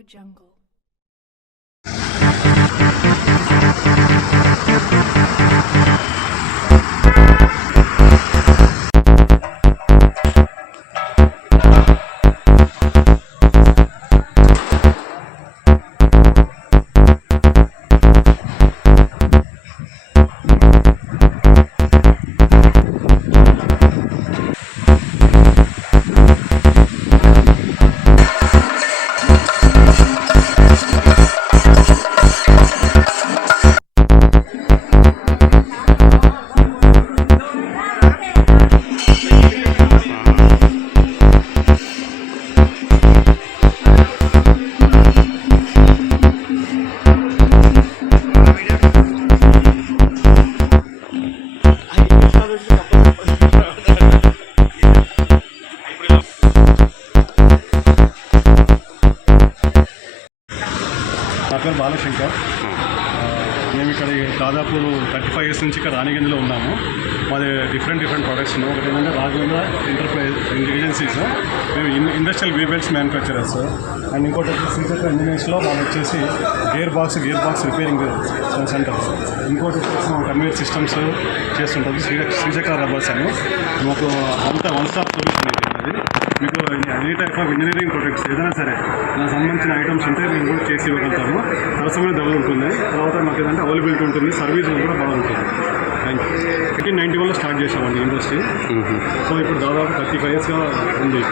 AudioJungle. నా పేరు బాలశంకర్. మేము ఇక్కడ దాదాపు 35 ఇయర్స్ నుంచి ఇక్కడ రాణిగంజ్లో ఉన్నాము. మాది డిఫరెంట్ ప్రోడక్ట్స్ ఉన్నాయి. ఒకటి ఏంటంటే రాఘవేంద్ర ఎంటర్ప్రైజ్ ఏజెన్సీస్, మేము ఇండస్ట్రియల్ వీబెల్ట్స్ మ్యానుఫ్యాక్చరర్స్. అండ్ ఇంకోటి వచ్చి శ్రీచక్ర ఇంజనీర్స్లో వాళ్ళు వచ్చేసి గేర్ బాక్స్ రిపేరింగ్ సెంటర్. ఇంకోటి వచ్చేసి మేము కన్వేయర్ సిస్టమ్స్ చేస్తుంటాం. శ్రీచక్ర రబ్బర్స్ అని మాకు అంతా వన్ స్టాప్ సొల్యూషన్ అది. మీకు any type of engineering products ఏదైనా సరే దానికి సంబంధించిన ఐటమ్స్ ఉంటే మేము కూడా చేసి ఇవ్వగలుగుతాము. సరసమైన ధరలు ఉంటుంది. తర్వాత మాకు ఏదంటే అవైలబిలిటీ ఉంటుంది. సర్వీస్ కూడా బాగుంటుంది. Thank you. 1891లో స్టార్ట్ చేసామండి ఇండస్ట్రీ. సో ఇప్పుడు దాదాపు 35 ఇయర్స్గా ఉంది.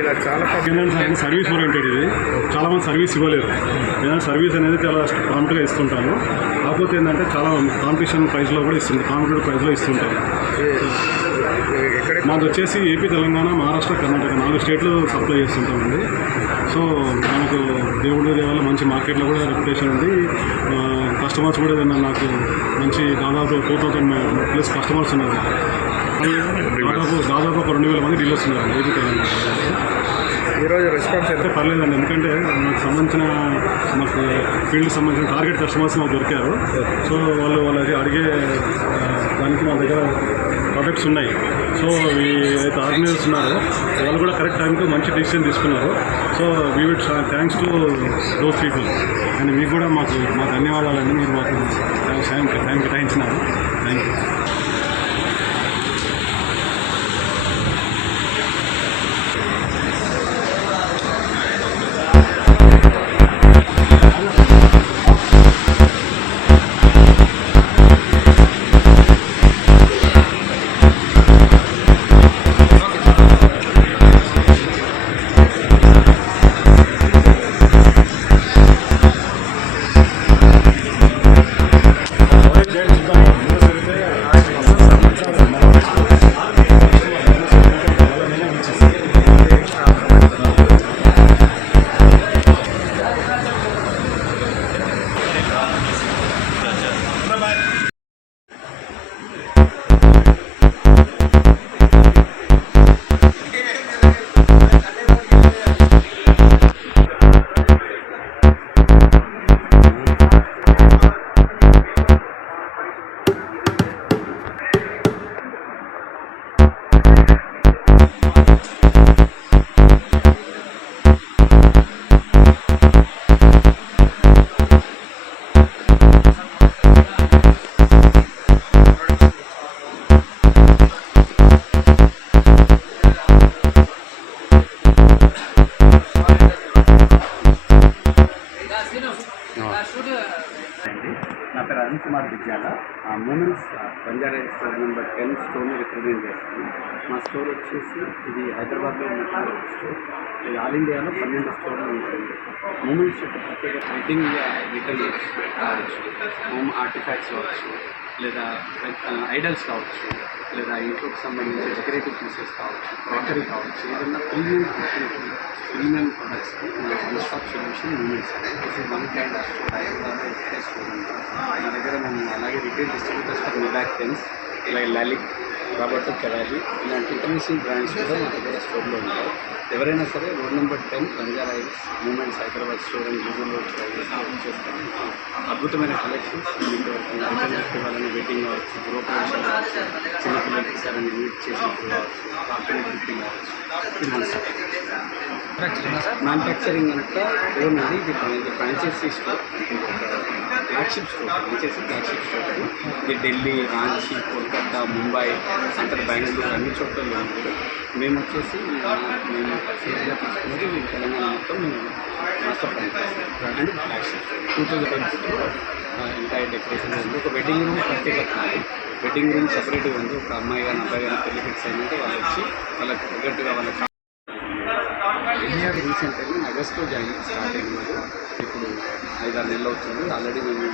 ఇలా చాలా ఏంటంటే సర్వీస్ ఓరియంటెడ్ ఇది. చాలామంది సర్వీస్ ఇవ్వలేరు. ఏదైనా సర్వీస్ అనేది చాలా ప్రాంప్ట్గా ఇస్తుంటాము. కాకపోతే ఏంటంటే చాలా కాంపిటీషన్ ప్రైస్లో కూడా ఇస్తుంది, కాంపిటేటివ్ ప్రైస్లో ఇస్తుంటాము. మాది వచ్చేసి ఏపీ, తెలంగాణ, మహారాష్ట్ర, కర్ణాటక 4 స్టేట్లు సప్లై చేస్తుంటామండి. సో మనకు దేవుడి దేవాల మంచి మార్కెట్లో కూడా రెప్యుటేషన్ ఉంది. కస్టమర్స్ కూడా ఏదైనా నాకు మంచి దాదాపు 2000+ కస్టమర్స్ ఉన్నారు. దాదాపు ఒక 2000 మంది డీలర్స్ ఉన్నారు ఏపీ, తెలంగాణ. ఈరోజు రెస్పాన్స్ అయితే పర్లేదండి, ఎందుకంటే నాకు సంబంధించిన మాకు ఫీల్డ్కి సంబంధించిన టార్గెట్ కస్టమర్స్ మాకు దొరికారు. సో వాళ్ళకి అడిగే దానికి మా దగ్గర ప్రొడక్ట్స్ ఉన్నాయి. సో ఏదైతే ఆర్గనైజర్స్ ఉన్నారో వాళ్ళు కూడా కరెక్ట్ టైంకి మంచి డెసిషన్ తీసుకున్నారు. So we will thanks to those people. And మీకు కూడా మా ధన్యవాదాలండి. మీరు మాకు టైం కేటాయించినారు. Thank you. నా పేరు Arun Kumar Vidyala. Moments Banjara store number 10 స్టోర్ని రిప్రజెంట్ చేస్తున్నాను. మా స్టోర్ వచ్చేసి ఇది హైదరాబాద్లో ఉన్న స్టోర్. ఇది ఆల్ ఇండియాలో 12 స్టోర్లు ఉంటుంది. మూమెంట్స్ యొక్క ప్రత్యేక వెడ్డింగ్ రిటైల్ కావచ్చు, హోమ్ ఆర్టిఫాక్ట్స్ కావచ్చు, లేదా ఐడల్స్ కావచ్చు, లేదా ఇంట్లోకి సంబంధించిన డెకరేటివ్ పీసెస్ కావచ్చు, క్రాకరీ కావచ్చు, ఏదన్నా ప్రీమియం ప్రొడక్ట్స్కి మన one stop solution Moments. This is one kind of store. హైదరాబాద్లో ఎక్కువ స్టోర్ ఉంది. మా దగ్గర మేము అలాగే retail distributors for mobile pens, అలాగే లాలిక్, రాబర్టో కెవాలి ఇలాంటి ఇంటర్నేషనల్ బ్రాండ్స్ కూడా మా దగ్గర స్టోర్లో ఉంటాయి. ఎవరైనా సరే road number 10 Banjara Hills Moments Hyderabad store అని గూగుల్లో చేస్తాను. అద్భుతమైన కలెక్షన్స్ మీకు రిటర్న్ గిఫ్ట్ ఇవ్వాలని వెడ్డింగ్ కావచ్చు, గృహప్రవేశం కావచ్చు, చిన్నపిల్లలకి ఇస్తారని మీట్ చేసినప్పుడు కావచ్చు, కార్పొరేట్ గిఫ్టింగ్ కావచ్చు. ఇది మన మ్యానుఫ్యాక్చరింగ్ అంతా ఓన్లీ ఇది franchisee store, flagship store, flagship store. ఇది ఢిల్లీ, రాంచీ, కోల్కతా, ముంబై, అంతా బెంగళూరు అన్ని చోట్ల ఉంది. మేము వచ్చేసి మేము సేఫ్గా తీసుకున్నది మేము తెలంగాణ మొత్తం మేము master franchisee and flagship 2022 entire decoration ఉంది. ఒక వెడ్డింగ్ రూమ్ ప్రత్యేకత ఉంది. వెడ్డింగ్ రూమ్ సపరేట్గా ఉంది. ఒక అమ్మాయి కానీ అబ్బాయి కానీ పెళ్లి ఫిక్స్ అయిందంటే వాళ్ళు వచ్చి వాళ్ళకి తగ్గట్టుగా వాళ్ళకి రీసెంట్గా ఆగస్ట్లో స్టార్ట్ అయినది. ఇప్పుడు 5-6 నెలలు అవుతుంది. ఆల్రెడీ మేము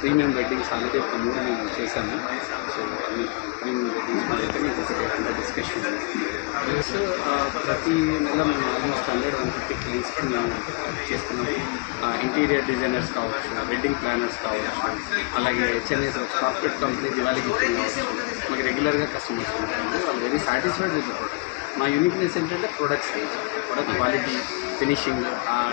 ప్రీమియం వెడ్డింగ్స్ ఆల్రెడీ ఒక 3 మేము చేశాము. సో అన్ని ప్రీమియం వెడ్డింగ్స్ అయితే మీకు ఒకటి డిస్కషన్ ప్లస్ ప్రతి నెల మేము ఆల్మోస్ట్ 100-150 క్లయింట్స్కి మేము చేస్తున్నాము. ఇంటీరియర్ డిజైనర్స్ కావచ్చు, వెడ్డింగ్ ప్లానర్స్ కావచ్చు, అలాగే HNIs corporate company Diwali gifting కావచ్చు. మాకు రెగ్యులర్గా కస్టమర్స్ ఉంటారు. వాళ్ళు very satisfied with the product. మా యూనిక్నెస్ ఏంటంటే product quality, finishing,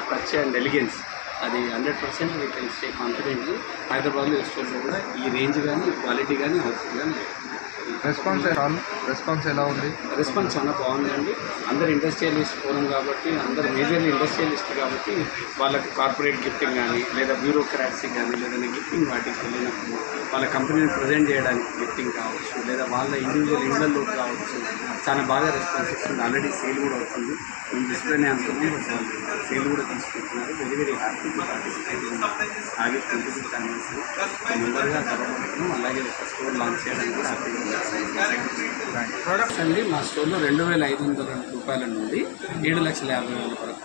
touch and elegance, అది 100% వీ కెన్ స్టే కాన్ఫిడెంట్లీ. హైదరాబాద్లో స్టోర్లో కూడా ఈ రేంజ్ కానీ క్వాలిటీ కానీ అవుట్ఫిట్ కానీ రెస్పాన్స్ ఎలా ఉంది? రెస్పాన్స్ చాలా బాగుందండి. అందరు ఇండస్ట్రియలిస్ట్ ఫోరం కాబట్టి, అందరు మేజర్లీ ఇండస్ట్రియలిస్ట్ కాబట్టి వాళ్ళకి కార్పొరేట్ గిఫ్టింగ్ కానీ లేదా బ్యూరోక్రాట్సీ కానీ లేదా గిఫ్టింగ్ వాటికి వెళ్ళినప్పుడు వాళ్ళ కంపెనీని ప్రజెంట్ చేయడానికి గిఫ్టింగ్ కావచ్చు, లేదా వాళ్ళ ఇండివిజువల్ ఇళ్ళల్లో కావచ్చు, చాలా బాగా రెస్పాన్స్ ఇస్తుంది. ఆల్రెడీ సేల్ కూడా అవుతుంది. మేము డిస్ప్లేనే అనుకున్నాం, బట్ వాళ్ళు సేల్ కూడా తీసుకుంటున్నారు. Very very happy participate August 25 anniversary మెంబర్గా గర్వపడుతున్నాం. అలాగే ఒక స్టోర్ లాంచ్ చేయడానికి కూడా హ్యాపీగా. ప్రొడక్ట్స్ అండి మా స్టోర్లో 2,500 రూపాయల నుండి 7,50,000 వరకు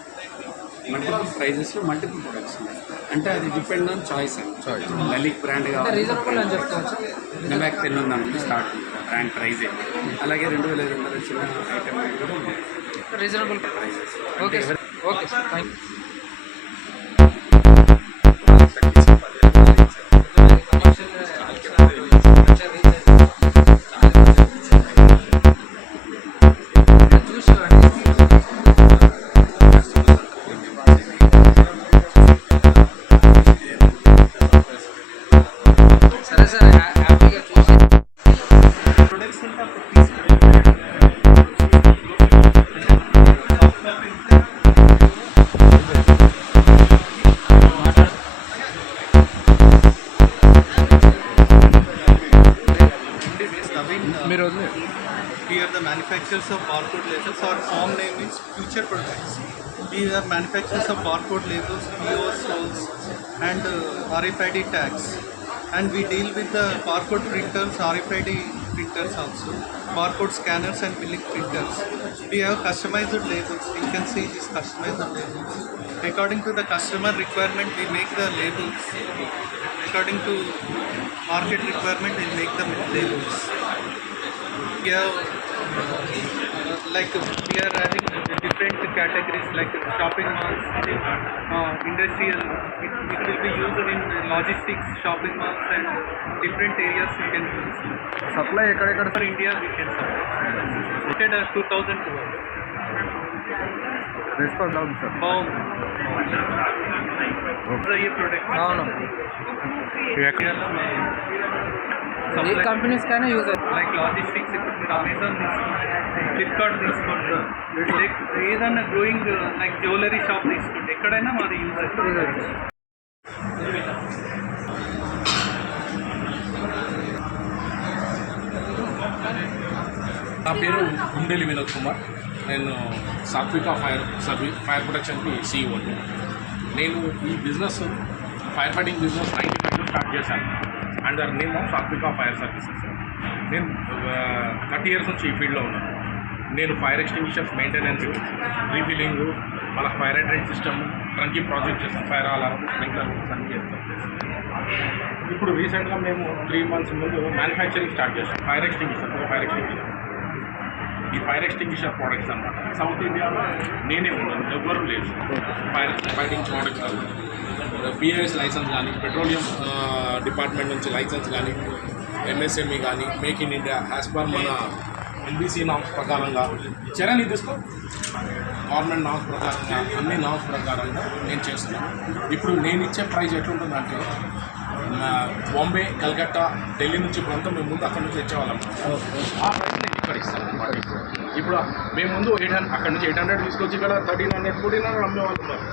మల్టిపుల్ ప్రైజెస్, మల్టిపుల్ ప్రొడక్ట్స్ ఉన్నాయి. అంటే అది డిపెండ్ ఆన్ చాయిస్ అండి. లలిక్ బ్రాండ్ కావాలి, నెబాక్ 10 ఉందండి స్టార్ట్ బ్రాండ్ ప్రైజే. అలాగే 2,500 చిన్న ఐటమ్ కూడా reasonable prices. Okay okay sir, thank you. సరే సార్, హ్యాపీగా చూసి మీరు We are the manufacturers of barcode labels. Our firm name is Future Products. We are manufacturers of barcode labels, POS rolls, and RFID tags. And we deal with the barcode printers, RFID printers also, barcode scanners and billing printers. We have customized labels. You can see these customized labels. According to the customer requirement, we make the labels. According to market requirement, we make the labels. We have we are having different categories like shopping malls, industrial. It will be used in logistics, shopping malls, and different areas we can use. Supply ఎక్కడెక్కడ? For India, we can supply. 2002. Response అవుతుంది sir. ये product అవును, ఏ supply కంపెనీస్కైనా use అవుతుంది. like logistics, Amazon, Flipkart తీసుకుంటారు. ఏదైనా growing like jewellery shop తీసుకుంటే ఎక్కడైనా మాది యూజ్ అవుతుంది. నా పేరు గుండెలి వినోద్ కుమార్. నేను సాత్విక ఫైర్ ప్రొటెక్షన్కి CEO. నేను ఈ బిజినెస్ ఫైర్ ఫైటింగ్ బిజినెస్ 95లో స్టార్ట్ చేశాను under name of Satvika fire services. నేను 30 years నుంచి ఈ ఫీల్డ్లో ఉన్నాను. నేను ఫైర్ ఎక్స్టింగ్విషర్స్ మెయింటెనెన్స్, రీఫిలింగ్, మన fire hydrant system, trunking project చేస్తాం, ఫైర్ అలారం, స్ప్రింక్లర్ అన్నీ చేస్తాం. ఇప్పుడు రీసెంట్గా మేము 3 months ముందు మ్యానుఫ్యాక్చరింగ్ స్టార్ట్ చేస్తాం. ఫైర్ ఎక్స్టింగ్విషర్ ఈ ఫైర్ ఎక్స్టింగ్విషర్ ప్రోడక్ట్స్ అన్నమాట. సౌత్ ఇండియాలో నేనే ఉన్నాను, ఎవ్వరూ లేదు. Fire fighting products BIS license కానీ, పెట్రోలియం డిపార్ట్మెంట్ నుంచి లైసెన్స్ కానీ, ఎంఎస్ఎంఈ కానీ make in India as per మన ఎన్బీసీ నామ్స్ ప్రకారంగా చరణ్ ఇది తీసుకో గవర్నమెంట్ నామ్స్ ప్రకారంగా అన్ని నామ్స్ ప్రకారంగా నేను చేస్తున్నాను. ఇప్పుడు నేను ఇచ్చే ప్రైస్ ఎట్లుంటుందంటే బాంబే, కలకత్తా, ఢిల్లీ నుంచి ఇప్పుడంతా మేము ముందు అక్కడ నుంచి తెచ్చేవాళ్ళం. ఆ ప్రైస్ నేను ఇక్కడ ఇస్తాను అనమాట. ఇప్పుడు మేము ముందు 800 అక్కడ నుంచి 800 తీసుకొచ్చి ఇక్కడ 1300, 1400 అమ్మేవాళ్ళు ఉన్నారు.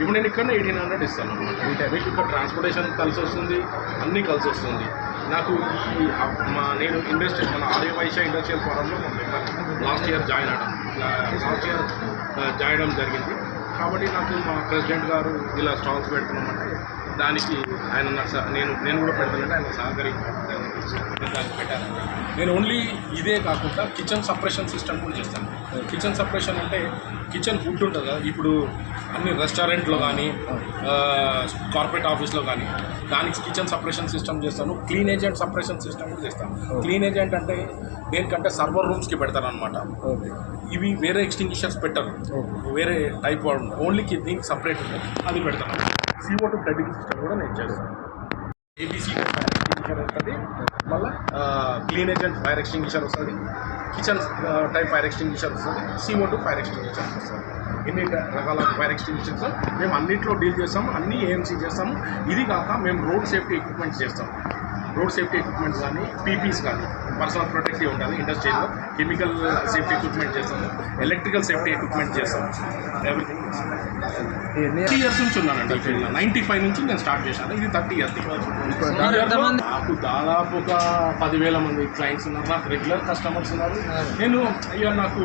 ఇప్పుడు నేను ఇక్కడ 1800 ఇస్తాను అనమాట. మీకు ఇక్కడ ట్రాన్స్పోర్టేషన్ కలిసి వస్తుంది, అన్నీ కలిసి వస్తుంది. నాకు ఈ నేను ఇండస్ట్రీ మన ఆర్యవైశ్య ఇండస్ట్రియల్ ఫోరంలో లాస్ట్ ఇయర్ జాయిన్ అవ్వడం జరిగింది. కాబట్టి నాకు మా ప్రెసిడెంట్ గారు ఇలా స్టాల్స్ పెడుతున్నామంటే దానికి ఆయన నాకు నేను కూడా పెడతానంటే ఆయన సహకరించాను. దానికి పెట్టాను. నేను ఓన్లీ ఇదే కాకుండా కిచెన్ సపరేషన్ సిస్టమ్ కూడా చేస్తాను. కిచెన్ సపరేషన్ అంటే కిచెన్ ఫుడ్ ఉంటుంది కదా, ఇప్పుడు అన్ని రెస్టారెంట్లో కానీ కార్పొరేట్ ఆఫీస్లో కానీ దానికి కిచెన్ సపరేషన్ సిస్టమ్ చేస్తాను. క్లీన్ ఏజెంట్ సపరేషన్ సిస్టమ్ కూడా చేస్తాను. క్లీన్ ఏజెంట్ అంటే దేనికంటే సర్వర్ రూమ్స్కి పెడతారనమాట. ఇవి వేరే ఎక్స్టింగ్విషర్స్ పెట్టరు, వేరే టైప్ ఓన్లీ దీనికి సపరేట్ అది పెడతాను. CO2 బ్లడ్డింగ్ సిస్టమ్ కూడా నేను చేస్తాను. ABC ఎక్స్టింగ్విషర్ వస్తుంది, మళ్ళీ క్లీన్ ఏజెంట్ ఫైర్ ఎక్స్టింగ్విషర్ వస్తుంది, కిచెన్ టైప్ ఫైర్ ఎక్స్టింగ్విషర్ వస్తుంది, CO2 ఫైర్ ఎక్స్టింగ్విషర్ వస్తుంది. ఎన్ని రకాల ఫైర్ ఎక్స్టింగ్విషర్స్ మేము అన్నింటిలో డీల్ చేస్తాము. అన్నీ AMC చేస్తాము. ఇది కాక మేము రోడ్ సేఫ్టీ ఎక్విప్మెంట్స్ చేస్తాము. రోడ్ సేఫ్టీ ఎక్విప్మెంట్స్ కానీ పీపీస్ కానీ పర్సనల్ ప్రొటెక్టివ్ ఉండాలి. ఇండస్ట్రీలో కెమికల్ సేఫ్టీ ఎక్విప్మెంట్ చేస్తాము, ఎలక్ట్రికల్ సేఫ్టీ ఎక్విప్మెంట్ చేస్తాము. ఎవ్రీథింగ్ 30 ఇయర్స్ నుంచి ఉన్నానండి. 95 నుంచి నేను స్టార్ట్ చేశాను. ఇది 30 ఇయర్స్. నాకు దాదాపు ఒక 10,000 మంది క్లయింట్స్ ఉన్నారు. నాకు రెగ్యులర్ కస్టమర్స్ ఉన్నారు. నేను ఇక నాకు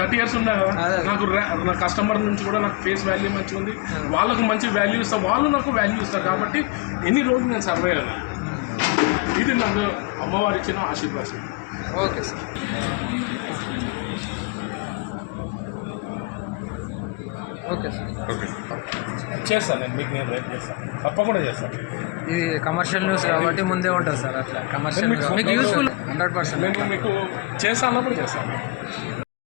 30 ఇయర్స్ ఉన్నా కదా, నాకు నా కస్టమర్ నుంచి కూడా నాకు ఫేస్ వాల్యూ మంచిగా ఉంది. వాళ్ళకు మంచి వాల్యూ ఇస్తాను, వాళ్ళు నాకు వాల్యూ ఇస్తారు. కాబట్టి ఎన్ని రోజులు నేను సర్వే అయ్యాను. ఇది నాకు అమ్మవారు ఇచ్చిన ఆశీర్వాదం. Okay sir. Okay sir. Okay చేస్తాను నేను రేపు చేస్తాను, తప్పకుండా చేస్తాను. ఇది కమర్షియల్ న్యూస్ కాబట్టి ముందే ఉంటుంది సార్. అట్లా కమర్షియల్ మీకు యూస్ఫుల్ 100%. నేను మీకు చేస్తాను, చేస్తాను.